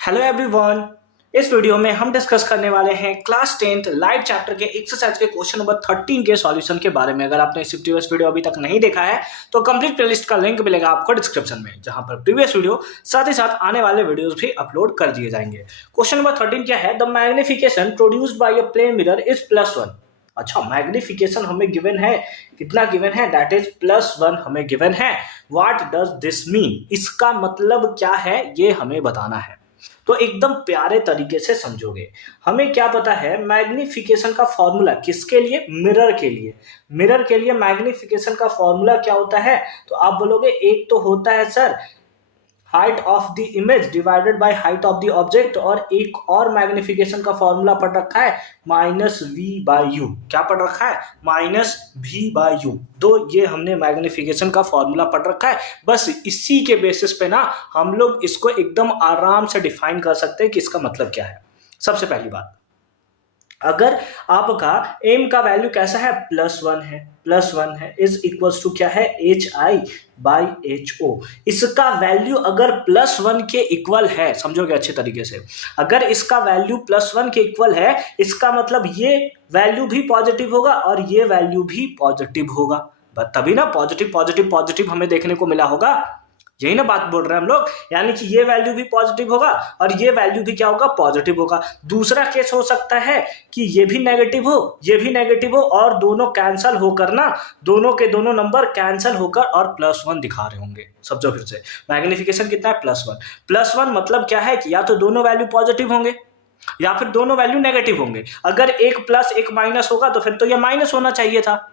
Hello everyone. इस video में हम डिस्कस करने वाले हैं क्लास 10th लाइव चैप्टर के एक्सरसाइज के क्वेश्चन नंबर 13 के सॉल्यूशन के बारे में। अगर आपने इस प्रीवियस वीडियो अभी तक नहीं देखा है तो कंप्लीट प्लेलिस्ट का लिंक मिलेगा आपको डिस्क्रिप्शन में, जहां पर प्रीवियस वीडियो साथ ही साथ आने वाले वीडियोस भी अपलोड कर दिए जाएंगे। क्वेश्चन नंबर 13 क्या है? The magnification produced by a plane mirror is +1। अच्छा, मैग्निफिकेशन हमें गिवन है, कितना गिवन है? दैट इज +1 हमें गिवन है। What does this mean? इसका मतलब क्या है ये हमें बताना है। तो एकदम प्यारे तरीके से समझोगे। हमें क्या पता है मैग्निफिकेशन का फॉर्मूला किसके लिए? मिरर के लिए। मिरर के लिए मैग्निफिकेशन का फॉर्मूला क्या होता है? तो आप बोलोगे एक तो होता है sir height of the image divided by height of the object, और एक और मैग्निफिकेशन का फॉर्मूला पढ़ रखा है -v/u। क्या पढ़ रखा है? -v/u। दो ये हमने मैग्निफिकेशन का फॉर्मूला पढ़ रखा है। बस इसी के बेसिस पे ना हम लोग इसको एकदम आराम से डिफाइन कर सकते हैं कि इसका मतलब क्या है। सबसे पहली बात, अगर आपका m का वैल्यू कैसा है? +1 है इज इक्वल्स टू क्या है? hi/ho। इसका वैल्यू अगर +1 के इक्वल है, समझोगे अच्छे तरीके से, अगर इसका वैल्यू +1 के इक्वल है, इसका मतलब ये वैल्यू भी पॉजिटिव होगा और ये वैल्यू भी पॉजिटिव होगा। तभी ना पॉजिटिव पॉजिटिव पॉजिटिव हमें देखने को मिला होगा। यही ना बात बोल रहे हैं हम लोग, यानी कि ये वैल्यू भी पॉजिटिव होगा और ये वैल्यू भी क्या होगा? पॉजिटिव होगा। दूसरा केस हो सकता है कि ये भी नेगेटिव हो, ये भी नेगेटिव हो, और दोनों कैंसल होकर ना, दोनों के दोनों नंबर कैंसल होकर और +1 दिखा रहे होंगे। समझो फिर से, मैग्निफिकेशन कितना है? +1। +1 मतलब क्या है कि या तो दोनों वैल्यू पॉजिटिव होंगे या फिर दोनों वैल्यू नेगेटिव होंगे। अगर एक प्लस एक माइनस होगा तो फिर तो ये माइनस होना चाहिए था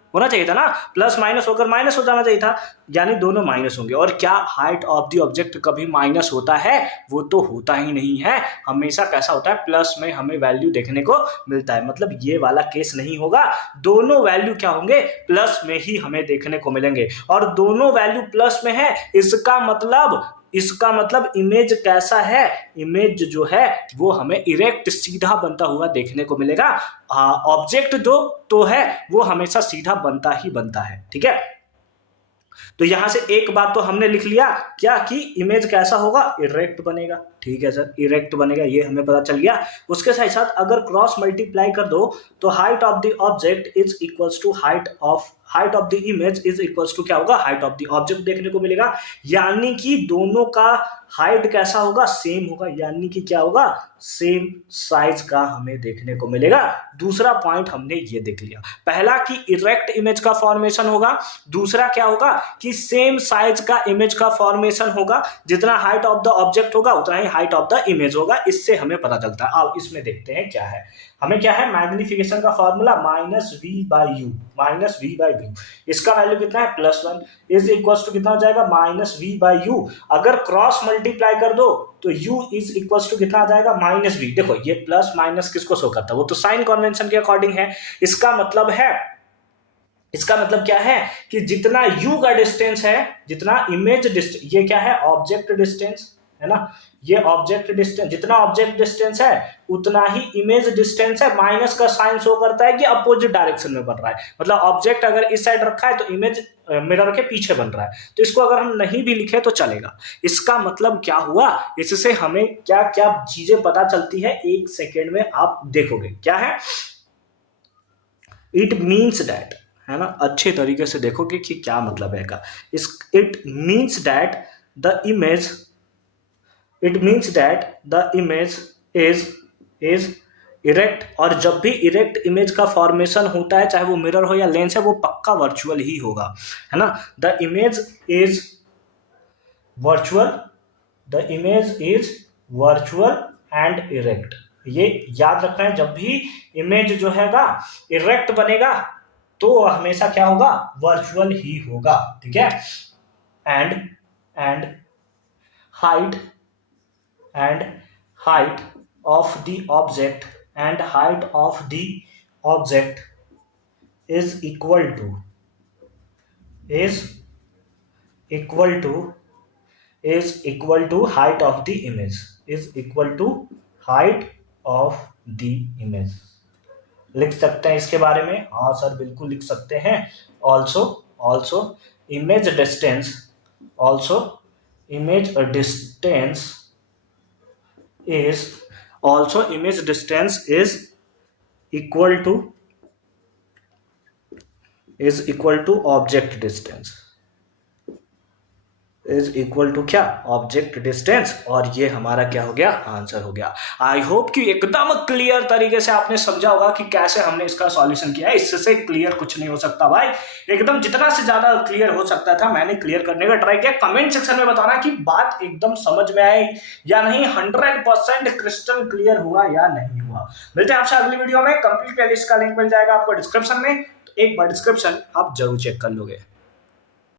ना, प्लस माइनस होकर माइनस हो जाना चाहिए था, यानी दोनों माइनस होंगे। और क्या हाइट ऑफ द ऑब्जेक्ट कभी माइनस होता है? वो तो होता ही नहीं है। हमेशा कैसा होता है? प्लस में हमें वैल्यू देखने को मिलता है। मतलब ये वाला केस नहीं होगा, दोनों वैल्यू क्या होंगे? प्लस में ही हमें देखने को मिलेंगे। और दोनों वैल्यू प्लस में है, इसका मतलब इमेज कैसा है? इमेज जो है वो हमें इरेक्ट सीधा बनता हुआ देखने को मिलेगा। ऑब्जेक्ट जो तो है वो हमेशा सीधा बनता ही बनता है। ठीक है, तो यहां से एक बात तो हमने लिख लिया, क्या कि इमेज कैसा होगा? इरेक्ट बनेगा। ठीक है सर, इरेक्ट बनेगा, ये हमें पता चल गया। उसके साथ साथ अगर क्रॉस मल्टीप्लाई कर दो तो height of the object is equals to height of the image is equals to क्या होगा? हाइट ऑफ द ऑब्जेक्ट देखने को मिलेगा। यानी कि दोनों का हाइट कैसा होगा? सेम होगा, यानी कि क्या होगा? सेम साइज का हमें देखने को मिलेगा। दूसरा पॉइंट हमने ये देख लिया, पहला कि इरेक्ट इमेज का फॉर्मेशन होगा, दूसरा क्या होगा कि सेम साइज का इमेज का फॉर्मेशन होगा। जितना हाइट ऑफ द ऑब्जेक्ट होगा उतना ही हाइट ऑफ द इमेज होगा। इससे हमें पता चलता है। अब इसमें देखते हैं क्या है। हमें क्या है? मैग्निफिकेशन का फॉर्मूला -v/u। इसका वैल्यू कितना है? +1 इज इक्वल्स टू कितना हो जाएगा? -v/u। अगर क्रॉस मल्टीप्लाई कर दो तो u इज इक्वल्स टू कितना आ जाएगा? -v। देखो ये प्लस माइनस किसको शो करता है? वो तो साइन कन्वेंशन के अकॉर्डिंग है। इसका मतलब क्या है कि जितना u का डिस्टेंस है, जितना इमेज डिस्टेंस, ये क्या है? ऑब्जेक्ट डिस्टेंस है ना, ये ऑब्जेक्ट डिस्टेंस, जितना ऑब्जेक्ट डिस्टेंस है उतना ही इमेज डिस्टेंस है। माइनस का साइन शो करता है कि अपोजिट डायरेक्शन में बन रहा है। मतलब ऑब्जेक्ट अगर इस साइड रखा है तो इमेज मिरर के पीछे बन रहा है। तो इसको अगर हम नहीं भी लिखे तो चलेगा। इसका मतलब क्या हुआ? इससे हमें क्या क्या चीजें पता चलती है, एक सेकेंड में आप देखोगे। क्या है? इट मीन्स दैट, है ना, अच्छे तरीके से देखोगे कि क्या मतलब है का। It means that the image is erect. और जब भी इरेक्ट इमेज का फॉर्मेशन होता है, चाहे वो मिरर हो या लेंस है, वो पक्का वर्चुअल ही होगा, है ना। The image is virtual and erect. ये याद रखना है, जब भी इमेज जो हैगा इरेक्ट बनेगा तो हमेशा क्या होगा? वर्चुअल ही होगा। ठीक है, and height of the object is equal to height of the image। लिख सकते हैं इसके बारे में? हाँ सर बिल्कुल लिख सकते हैं। Also image distance is also image distance is equal to object distance, is equal to क्या, ऑब्जेक्ट डिस्टेंस। और ये हमारा क्या हो गया, आंसर हो गया। आई होप कि एकदम क्लियर तरीके से आपने समझा होगा कि कैसे हमने इसका सॉल्यूशन किया है। इससे क्लियर कुछ नहीं हो सकता भाई, एकदम जितना से ज्यादा क्लियर हो सकता था मैंने क्लियर करने का ट्राई किया। कमेंट सेक्शन में बताना कि बात एकदम समझ में आई या नहीं, 100% क्रिस्टल क्लियर हुआ या नहीं हुआ। मिलते हैं आपसे अगली वीडियो में। कंप्लीट प्लेलिस्ट का लिंक मिल जाएगा आपको डिस्क्रिप्शन में, तो एक बार डिस्क्रिप्शन आप जरूर चेक कर लोगे।